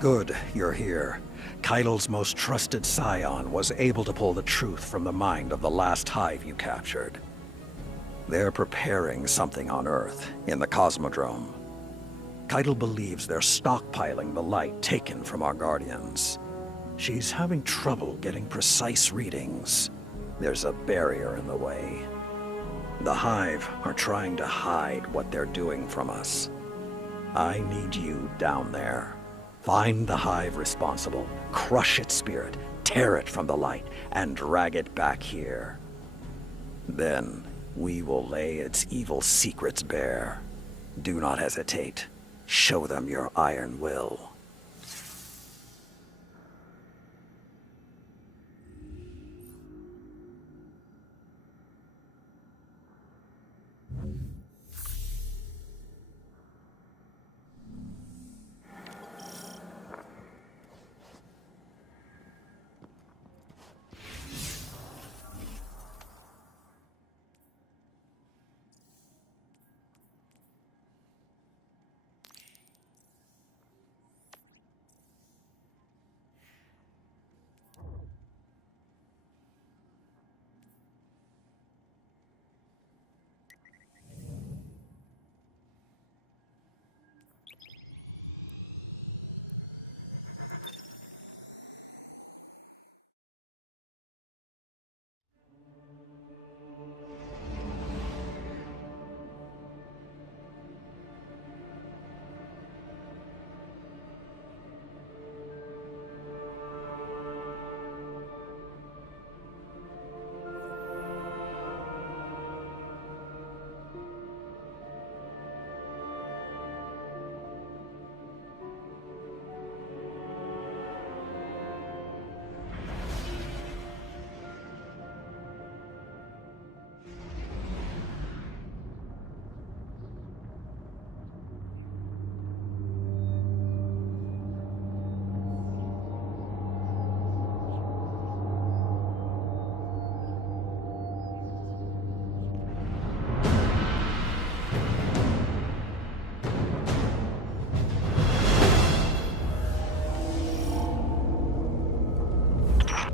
Good, you're here. Keidel's most trusted scion was able to pull the truth from the mind of the last hive you captured. They're preparing something on Earth, in the cosmodrome. Keidel believes they're stockpiling the light taken from our guardians. She's having trouble getting precise readings. There's a barrier in the way. The hive are trying to hide what they're doing from us. I need you down there. Find the hive responsible, crush its spirit, tear it from the light, and drag it back here. Then, we will lay its evil secrets bare. Do not hesitate. Show them your iron will.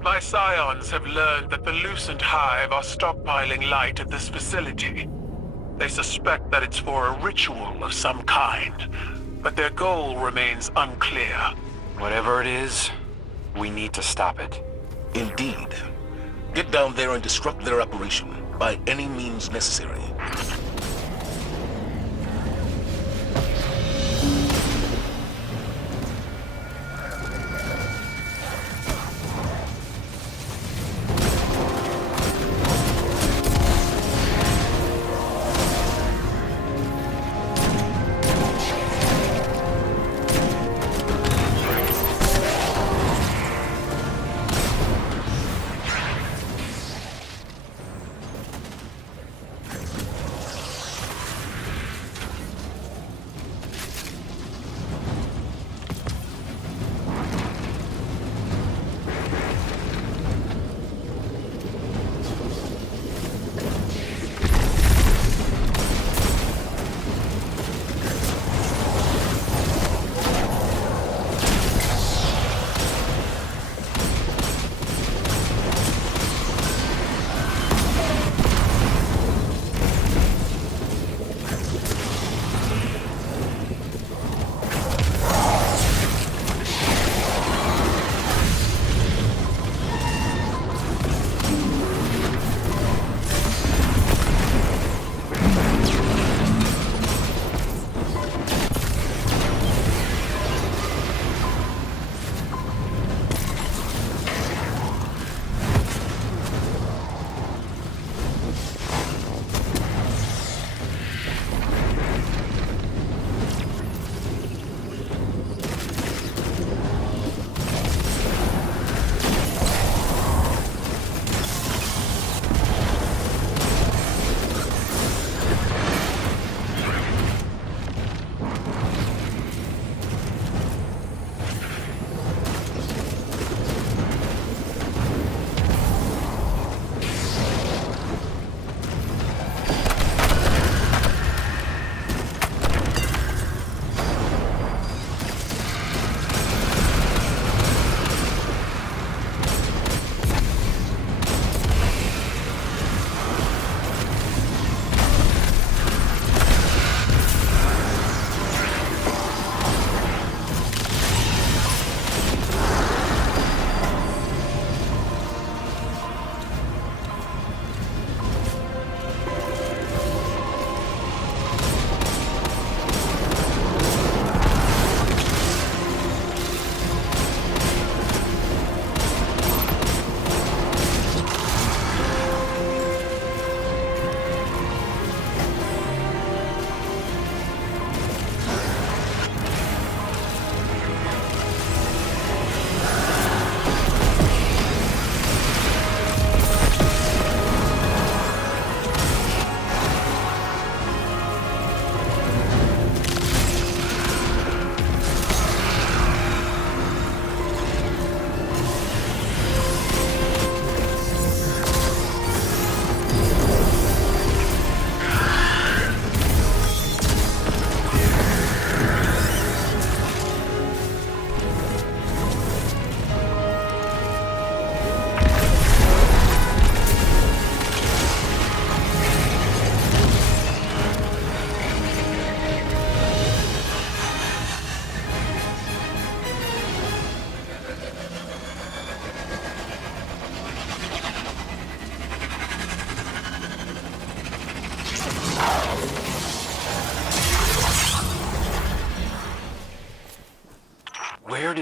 My scions have learned that the Lucent Hive are stockpiling light at this facility. They suspect that it's for a ritual of some kind, but their goal remains unclear. Whatever it is, we need to stop it. Indeed. Get down there and disrupt their operation by any means necessary.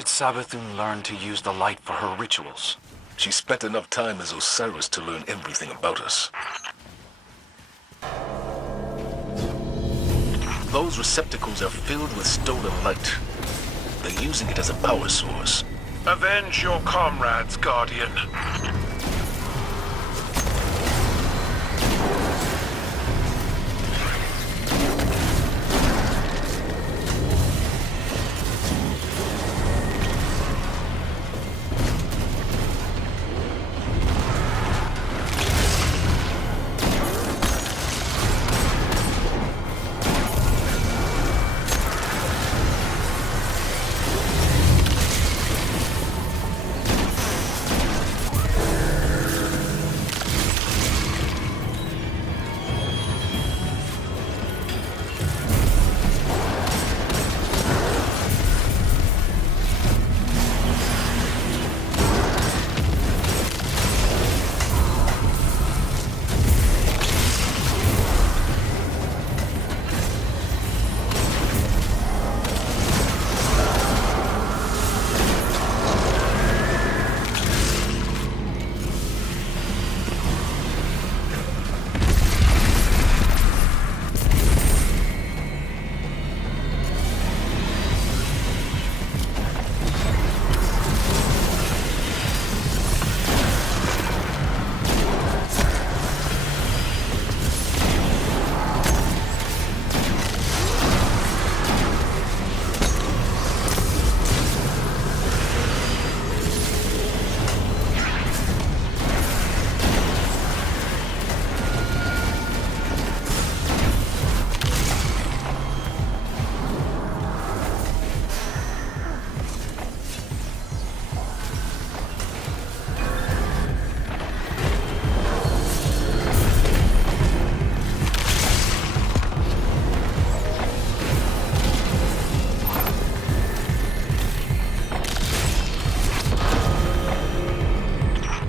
did Savathun learn to use the light for her rituals? She spent enough time as Osiris to learn everything about us. Those receptacles are filled with stolen light. They're using it as a power source. Avenge your comrades, Guardian.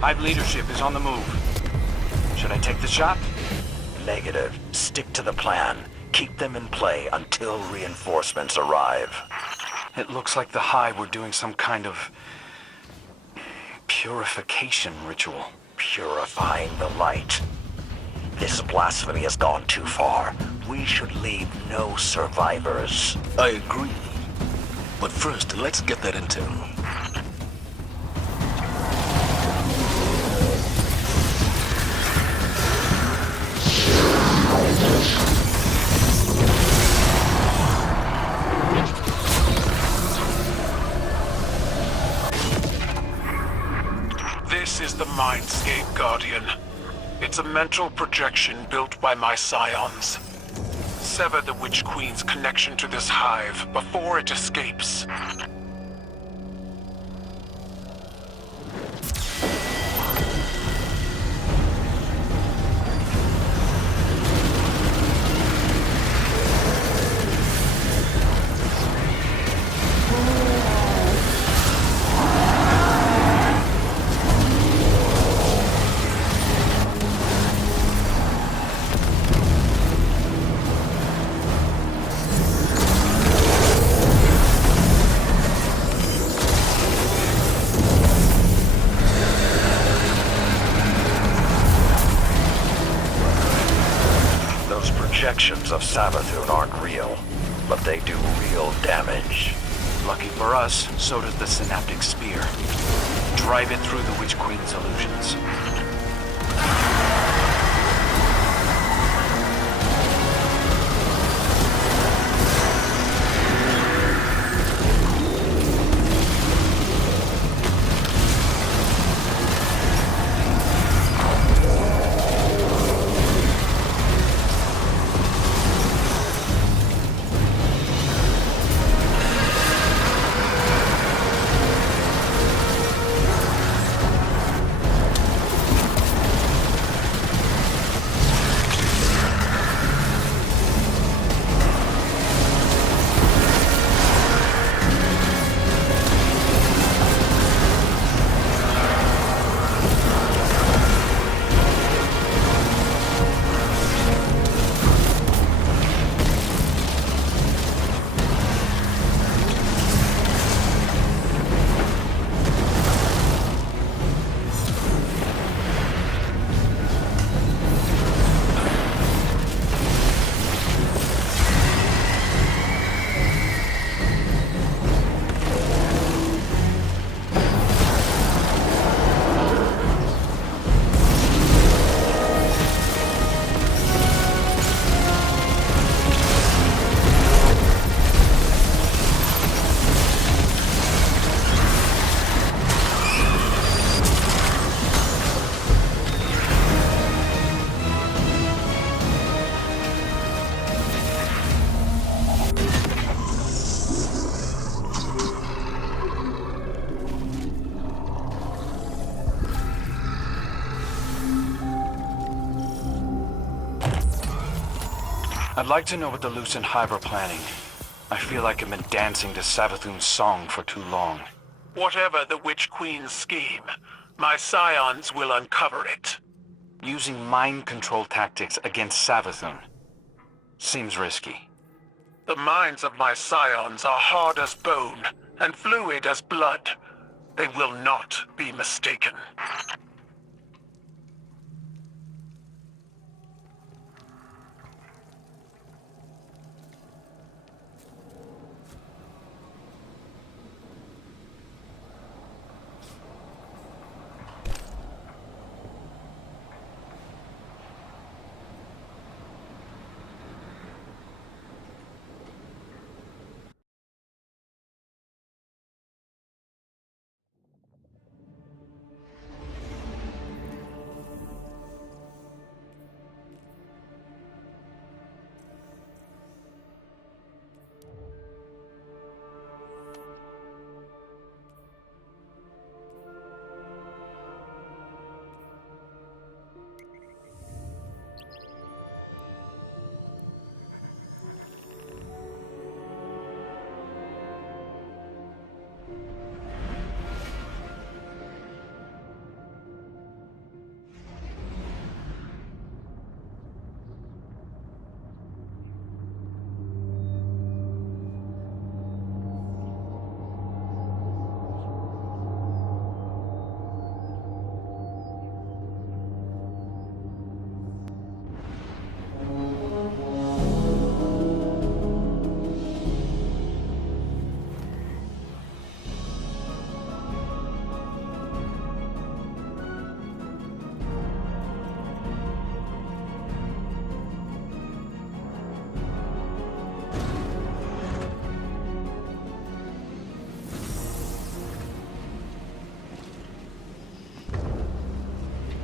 Hive leadership is on the move. Should I take the shot? Negative. Stick to the plan. Keep them in play until reinforcements arrive. It looks like the Hive were doing some kind of purification ritual. Purifying the light. This blasphemy has gone too far. We should leave no survivors. I agree. But first, let's get that intel. This is the Mindscape, Guardian. It's a mental projection built by my scions. Sever the Witch Queen's connection to this hive before it escapes. Projections of Savathun aren't real, but they do real damage. Lucky for us, so does the synaptic spear. Drive it through the Witch Queen's illusions. I'd like to know what the Lucent Hive are planning. I feel like I've been dancing to Savathun's song for too long. Whatever the Witch Queen's scheme, my scions will uncover it. Using mind control tactics against Savathun seems risky. The minds of my scions are hard as bone and fluid as blood. They will not be mistaken.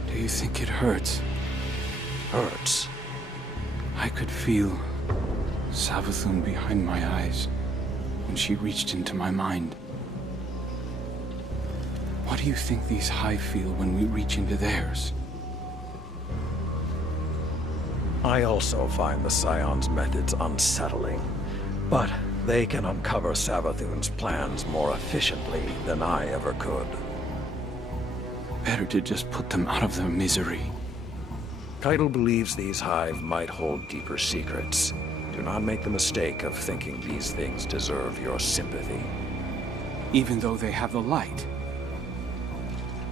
Do you think it hurts? Hurts? I could feel Savathun behind my eyes when she reached into my mind. What do you think these Hive feel when we reach into theirs? I also find the Scion's methods unsettling, but they can uncover Savathun's plans more efficiently than I ever could. Better to just put them out of their misery. Keitel believes these Hive might hold deeper secrets. Do not make the mistake of thinking these things deserve your sympathy. Even though they have the light.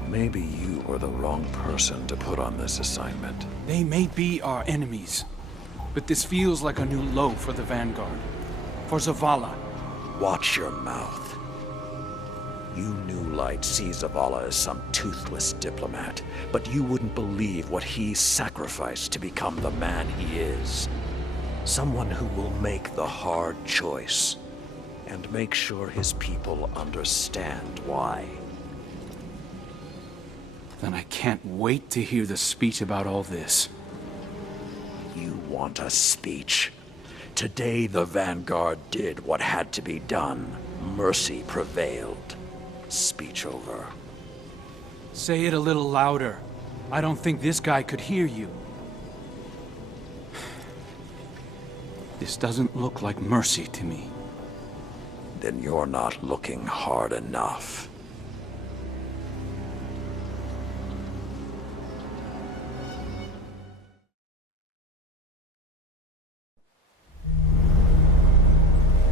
Maybe you were the wrong person to put on this assignment. They may be our enemies, but this feels like a new low for the Vanguard. For Zavala. Watch your mouth. You New Light see Zavala as some toothless diplomat, but you wouldn't believe what he sacrificed to become the man he is. Someone who will make the hard choice, and make sure his people understand why. Then I can't wait to hear the speech about all this. You want a speech? Today the Vanguard did what had to be done. Mercy prevailed. Speech over. Say it a little louder. I don't think this guy could hear you. This doesn't look like mercy to me. Then you're not looking hard enough.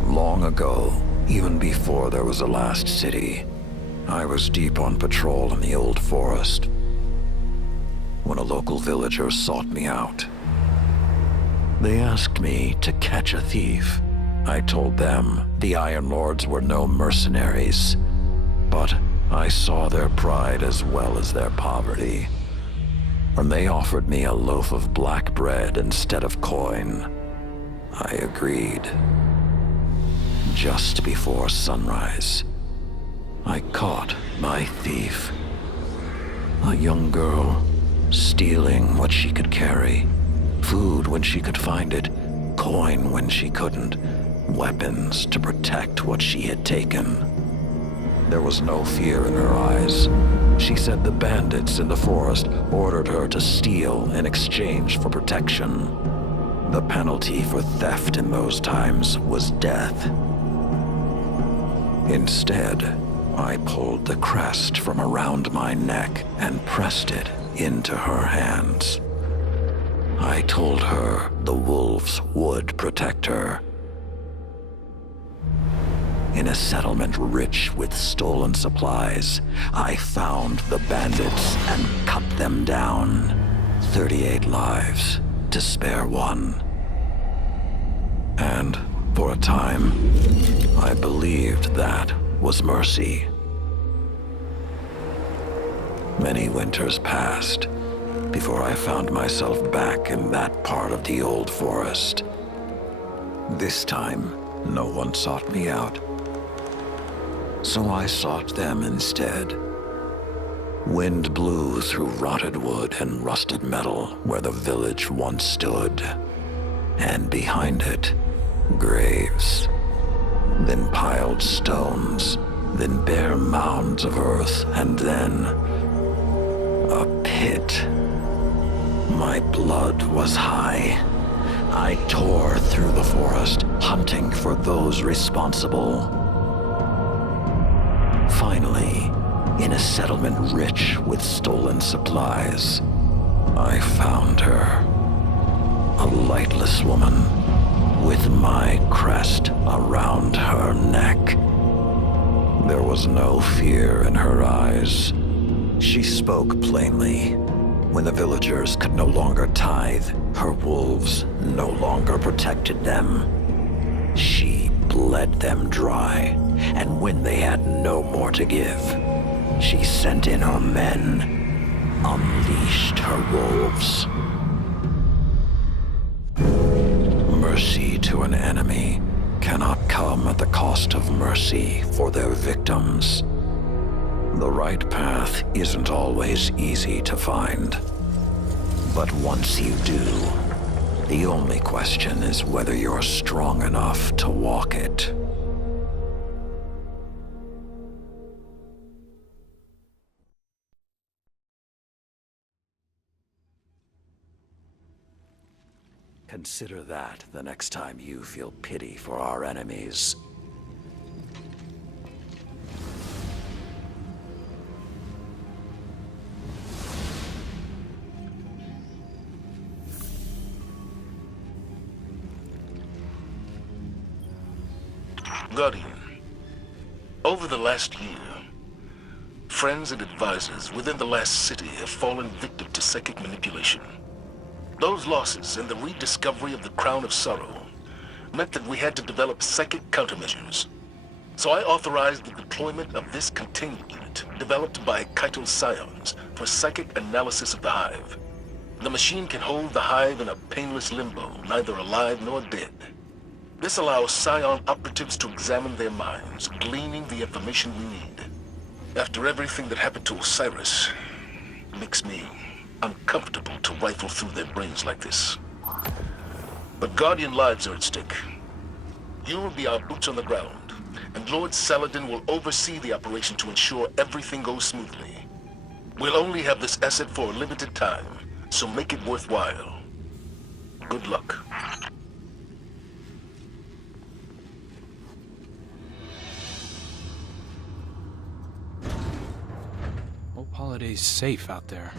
Long ago, even before there was a last city, I was deep on patrol in the old forest when a local villager sought me out. They asked me to catch a thief. I told them the Iron Lords were no mercenaries, but I saw their pride as well as their poverty. When they offered me a loaf of black bread instead of coin, I agreed. Just before sunrise, I caught my thief. A young girl, stealing what she could carry. Food when she could find it, coin when she couldn't, weapons to protect what she had taken. There was no fear in her eyes. She said the bandits in the forest ordered her to steal in exchange for protection. The penalty for theft in those times was death. Instead, I pulled the crest from around my neck and pressed it into her hands. I told her the wolves would protect her. In a settlement rich with stolen supplies, I found the bandits and cut them down. 38 lives to spare one. And for a time, I believed that was mercy. Many winters passed before I found myself back in that part of the old forest. This time, no one sought me out. So I sought them instead. Wind blew through rotted wood and rusted metal where the village once stood. And behind it, graves. Then piled stones, then bare mounds of earth, and then a pit. My blood was high. I tore through the forest, hunting for those responsible. Finally, in a settlement rich with stolen supplies, I found her. A lightless woman with my crest around her neck. There was no fear in her eyes. She spoke plainly. When the villagers could no longer tithe, her wolves no longer protected them. She bled them dry, and when they had no more to give, she sent in her men, unleashed her wolves. Mercy to an enemy cannot come at the cost of mercy for their victims. The right path isn't always easy to find. But once you do, the only question is whether you're strong enough to walk it. Consider that the next time you feel pity for our enemies. Guardian, over the last year, friends and advisors within the last city have fallen victim to psychic manipulation. Those losses and the rediscovery of the Crown of Sorrow meant that we had to develop psychic countermeasures. So I authorized the deployment of this containment unit developed by Keitel Scions for psychic analysis of the Hive. The machine can hold the Hive in a painless limbo, neither alive nor dead. This allows Scion operatives to examine their minds, gleaning the information we need. After everything that happened to Osiris, it makes me uncomfortable to rifle through their brains like this. But Guardian lives are at stake. You will be our boots on the ground, and Lord Saladin will oversee the operation to ensure everything goes smoothly. We'll only have this asset for a limited time, so make it worthwhile. Good luck. Hope Holiday's safe out there.